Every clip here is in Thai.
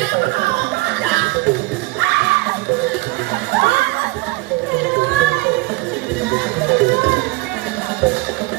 Thank you.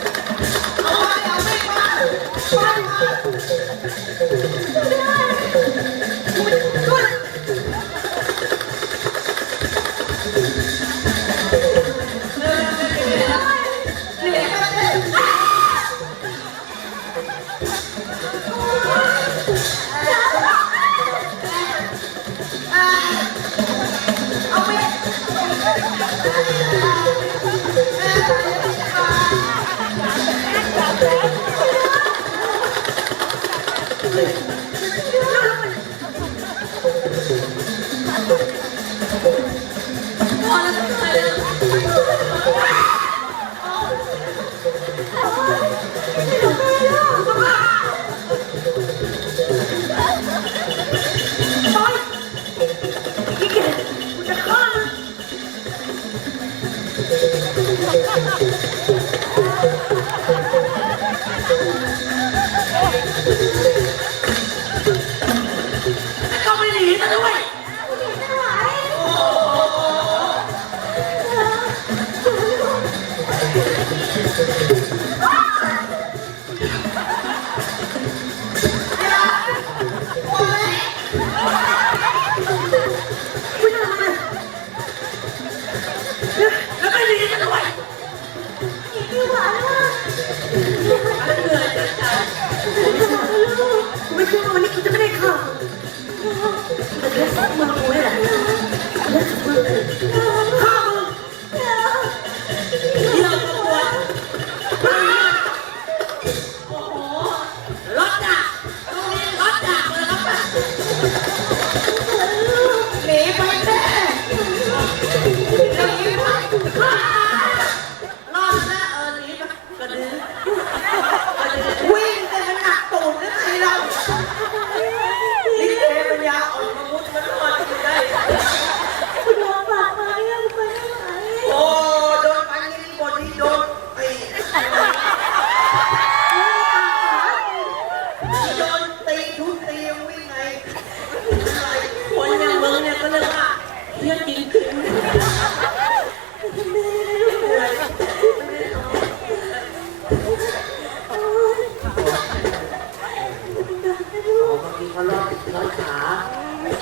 ไม่เชื่อว่าวันนี้กูจะไม่ได้ฆ่าแต่แค่สักมือกูนี่แหละแค่สองมือฆ่ามึงเที่ยวก็ปวดโอ้โหรถอะตรงนี้รถอะเลยรถอะ มีเขาลอดลอดขานี่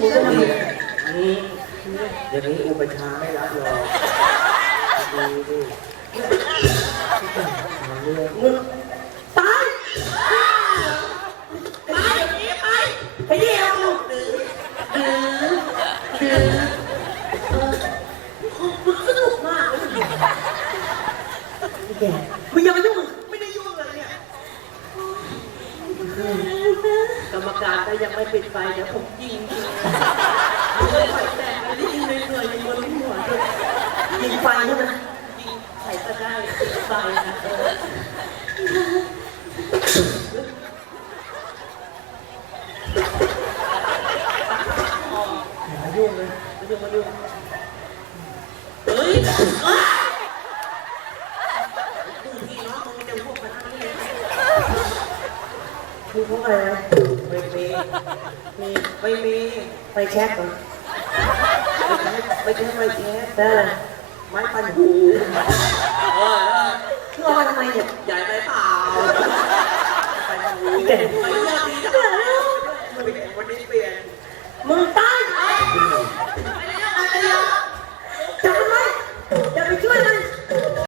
มึงก็มีนี่อย่างนี้อุปชาไม่รับหรอกดูดิมึงตายไปไปไปเดียวดื้อดื้อเออมึงสนุกมากเลยแกมึงอย่ามายุ่งไม่ได้ยุ่งเลยเนี่ย กรรมการก็ยังไม่ปิดไฟเดี๋ยวผมยิงเลยไฟแตกเลยยิงเลยเหนื่อยยิงบนหัวด้วยยิงไฟใช่ไหมยิงใครก็ได้ปิดไฟนะเออมายุ่งเลยมาดูมาดูเฮ้ยเอ้ยดูพี่น้องมึงจะพวกมันทั้งนี้เลย มึงพกอะไรนะไม่มีมีไม่มีไฟแช็กเหรอไม่ใช่ไม่ใช่ได้อะไรไม้ปันหูเออมึงเอามาทำไมเนี่ยใหญ่ไปเปล่าไปปันหูใหญ่ไปเปล่า